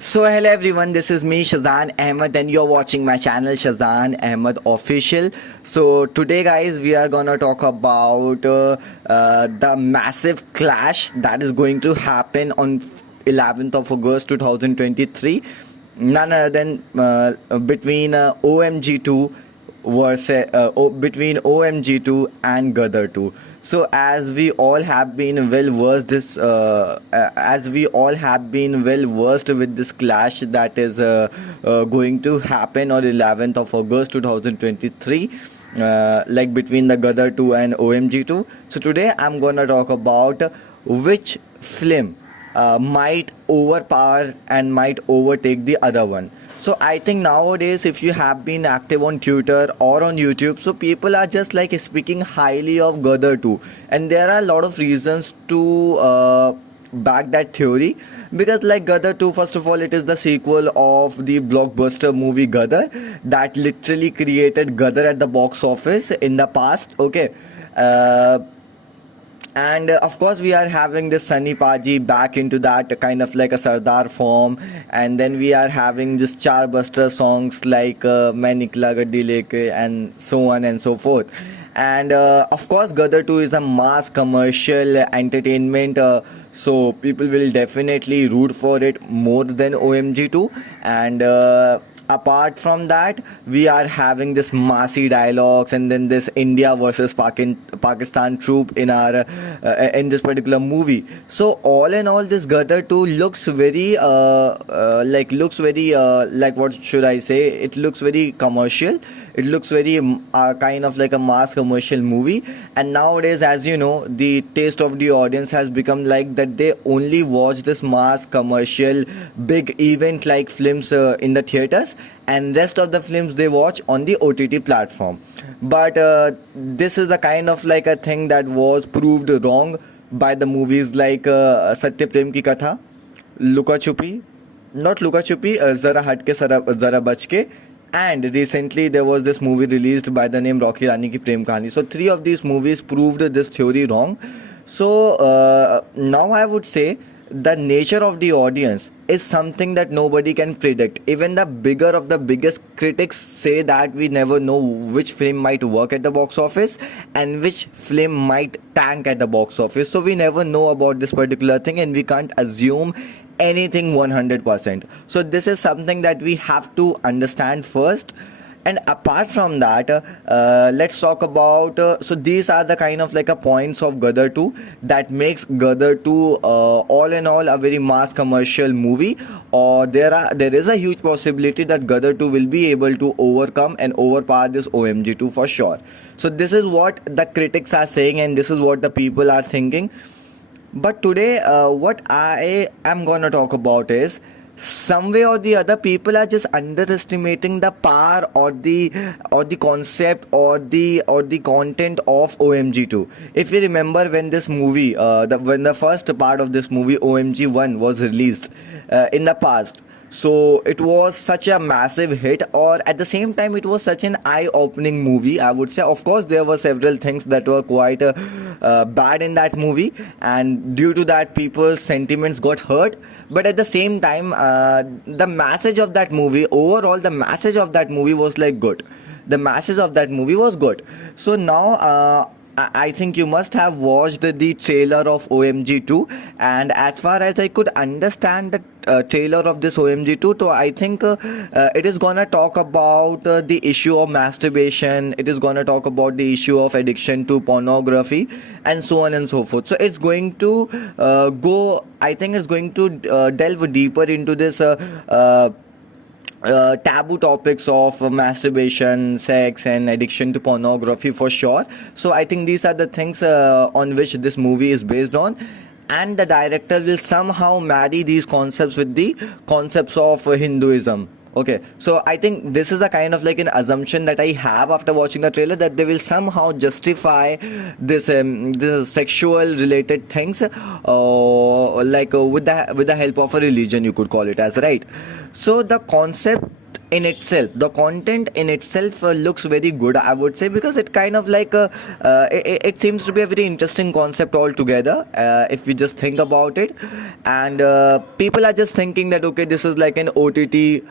So hello everyone, this is me Shazan Ahmed and you're watching my channel Shazan Ahmed Official. So today guys we are gonna talk about the massive clash that is going to happen on 11th of August 2023. None other than between OMG2 versus between OMG2 and Gadar 2. So as we all have been well versed with this clash that is going to happen on 11th of August 2023, like between the Gadar 2 and OMG2. So today I'm gonna talk about which film might overpower and might overtake the other one. So I think nowadays if you have been active on Twitter or on YouTube, so people are just like speaking highly of Gadar 2, and there are a lot of reasons to back that theory, because like Gadar 2, first of all, it is the sequel of the blockbuster movie Gadar that literally created Gadar at the box office in the past. Okay. And of course we are having this Sunny Paji back into that kind of like a Sardar form, and then we are having this charbuster songs like Main Nikla Gaddi Leke and so on and so forth. And of course Gadar 2 is a mass commercial entertainment, so people will definitely root for it more than OMG2. And apart from that, we are having this massy dialogues, and then this India versus Pakistan troop in our in this particular movie. So all in all, this Gadar 2 looks very like, what should I say, it looks very commercial. It looks very kind of like a mass commercial movie. And nowadays, as you know, the taste of the audience has become like that they only watch this mass commercial big event like films in the theaters, and rest of the films they watch on the OTT platform. But this is the kind of like a thing that was proved wrong by the movies like Satya Prem Ki Katha, Luka Chupi, not Luka Chupi, Zara Hatke Zara Bachke, and recently there was this movie released by the name Rocky Rani Ki Prem Kahani. So three of these movies proved this theory wrong. So now I would say the nature of the audience is something that nobody can predict. Even the bigger of the biggest critics say that we never know which film might work at the box office and which film might tank at the box office. So we never know about this particular thing, and we can't assume anything 100%. So this is something that we have to understand first. And apart from that, let's talk about so these are the kind of like a points of Gadar 2 that makes Gadar 2 all in all a very mass commercial movie, or there is a huge possibility that Gadar 2 will be able to overcome and overpower this OMG2 for sure. So this is what the critics are saying, and this is what the people are thinking. But today, what I am gonna talk about is, some way or the other, people are just underestimating the power or the concept or the content of OMG2. If you remember, when this movie, when the first part of this movie OMG1 was released in the past, so it was such a massive hit, or at the same time it was such an eye-opening movie, I would say. Of course there were several things that were quite bad in that movie, and due to that people's sentiments got hurt. But at the same time, the message of that movie, overall the message of that movie was like good. The message of that movie was good. So now I think you must have watched the trailer of OMG2, and as far as I could understand the trailer of this OMG2, so I think it is gonna talk about the issue of masturbation. It is gonna talk about the issue of addiction to pornography, and so on and so forth. So it's going to I think it's going to delve deeper into this taboo topics of masturbation, sex, and addiction to pornography for sure. So I think these are the things on which this movie is based on, and the director will somehow marry these concepts with the concepts of Hinduism. Okay, so I think this is the kind of like an assumption that I have after watching the trailer, that they will somehow justify this sexual related things, with the help of a religion, you could call it as, right? So the concept in itself, the content in itself looks very good, I would say, because it kind of like it seems to be a very interesting concept altogether, if we just think about it. And people are just thinking that okay, this is like an OTT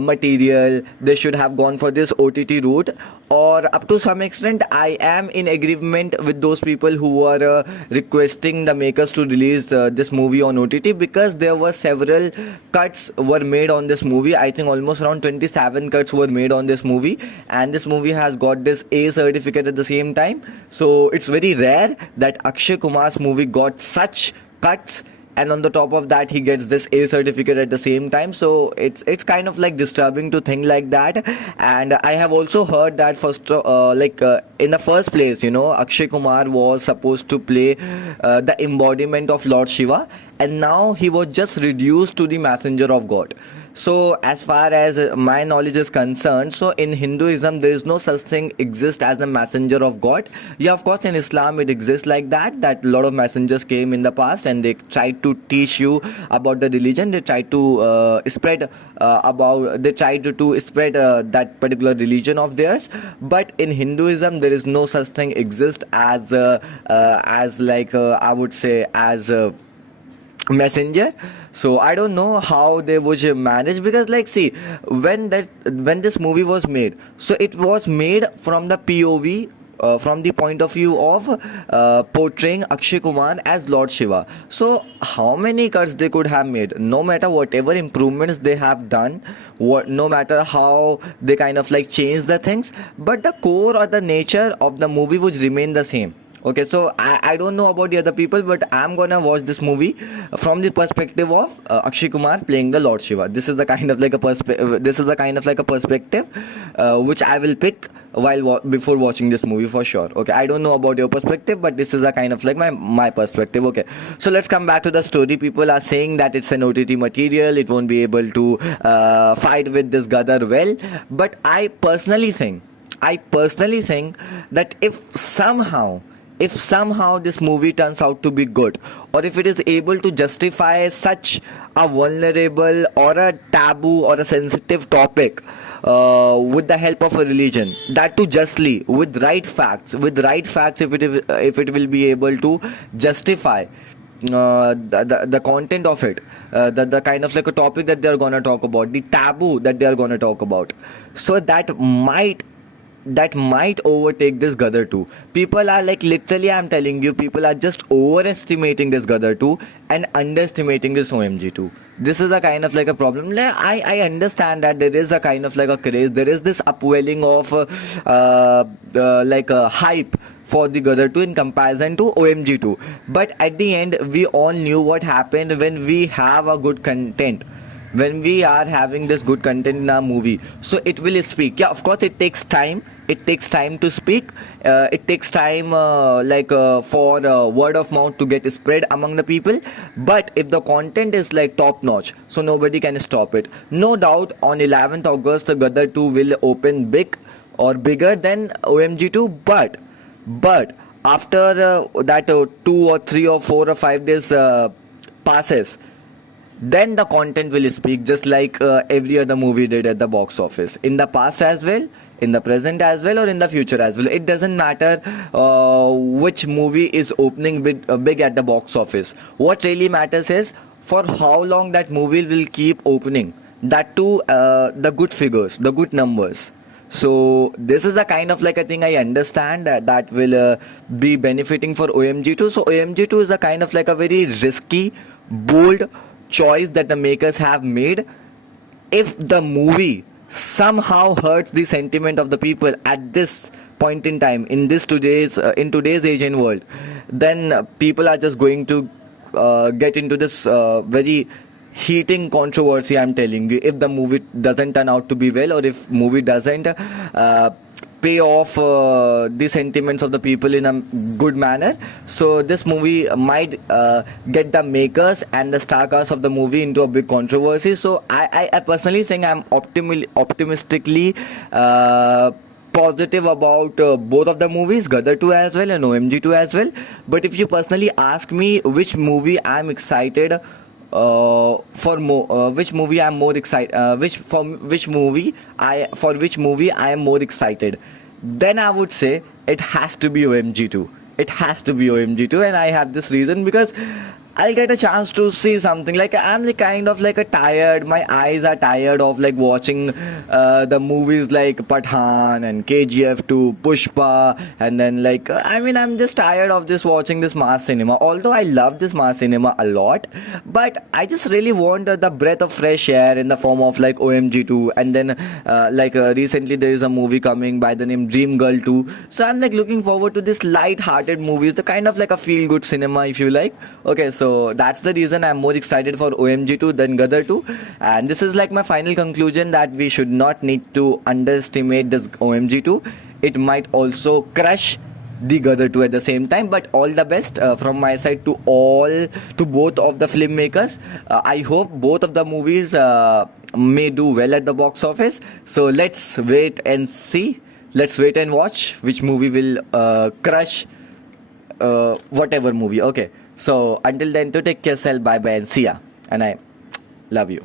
material, they should have gone for this OTT route. Or up to some extent, I am in agreement with those people who are requesting the makers to release this movie on OTT, because there were several cuts were made on this movie. I think almost around 27 cuts were made on this movie, and this movie has got this A certificate at the same time. So it's very rare that Akshay Kumar's movie got such cuts, and on the top of that he gets this A certificate at the same time. So it's kind of like disturbing to think like that. And I have also heard that first in the first place, Akshay Kumar was supposed to play the embodiment of Lord Shiva, and now he was just reduced to the messenger of God. So as far as my knowledge is concerned, so in Hinduism there is no such thing exist as the messenger of God. Yeah, of course in Islam it exists like that a lot of messengers came in the past and they tried to teach you about the religion. They tried to spread that particular religion of theirs. But in Hinduism there is no such thing exist as I would say as messenger. So I don't know how they would manage, because like see, when this movie was made, so it was made from the POV, from the point of view of portraying Akshay Kumar as Lord Shiva. So how many cuts they could have made, no matter whatever improvements they have done, no matter how they kind of like change the things, but the core or the nature of the movie would remain the same. Okay, so I don't know about the other people, but I'm gonna watch this movie from the perspective of Akshay Kumar playing the Lord Shiva. This is the kind of like a perspective which I will pick before watching this movie for sure. Okay, I don't know about your perspective, but this is a kind of like my perspective. Okay, so let's come back to the story. People are saying that it's an OTT material, it won't be able to fight with this Gadar well, but I personally think that if somehow this movie turns out to be good, or if it is able to justify such a vulnerable or a taboo or a sensitive topic with the help of a religion, that too justly, with right facts, if it will be able to justify the content of it, the kind of like a topic that they are going to talk about, the taboo that they are going to talk about, so that might overtake this Gadar 2. People are like, literally I'm telling you, people are just overestimating this Gadar 2 and underestimating this OMG 2. This is a kind of like a problem. I understand that there is a kind of like a craze, there is this upwelling of like a hype for the Gadar 2 in comparison to OMG 2. But at the end, we all knew what happened when we have a good content, when we are having this good content in our movie. So it will speak. Yeah, of course it takes time to speak. It takes time for word of mouth to get spread among the people. But if the content is like top notch, so nobody can stop it. No doubt on 11th August Gadar 2 will open big or bigger than OMG 2. But after that 2 or 3 or 4 or 5 days passes, then the content will speak, just like every other movie did at the box office, in the past as well, in the present as well, or in the future as well. It doesn't matter which movie is opening big at the box office. What really matters is for how long that movie will keep opening, that too the good figures, the good numbers. So this is a kind of like a thing I understand that will be benefiting for OMG 2. So OMG 2 is a kind of like a very risky, bold choice that the makers have made. If the movie somehow hurts the sentiment of the people at this point in time, in today's age and world, then people are just going to get into this very heating controversy, I'm telling you, if the movie doesn't turn out to be well, or if movie doesn't pay off the sentiments of the people in a good manner. So this movie might get the makers and the star cast of the movie into a big controversy. So I personally think I'm optimistically positive about both of the movies, Gadar 2 as well and OMG 2 as well. But if you personally ask me which movie I'm excited which movie I'm more excited, for which movie I am more excited, then I would say it has to be OMG 2. It has to be OMG 2, and I have this reason because I'll get a chance to see something. Like I'm like kind of like a tired. My eyes are tired of like watching the movies like Pathan and KGF 2, Pushpa, and then like I mean I'm just tired of this watching this mass cinema. Although I love this mass cinema a lot, but I just really want the breath of fresh air in the form of like OMG 2, and then recently there is a movie coming by the name Dream Girl 2. So I'm like looking forward to this light-hearted movies, the kind of like a feel-good cinema if you like. Okay, so that's the reason I'm more excited for OMG 2 than Gadar 2. And this is like my final conclusion that we should not need to underestimate this OMG 2. It might also crush the Gadar 2 at the same time, but all the best from my side to both of the filmmakers. I hope both of the movies may do well at the box office. So let's wait and see. Let's wait and watch which movie will crush whatever movie. Okay. So until then, to take care, bye bye, and see ya. And I love you.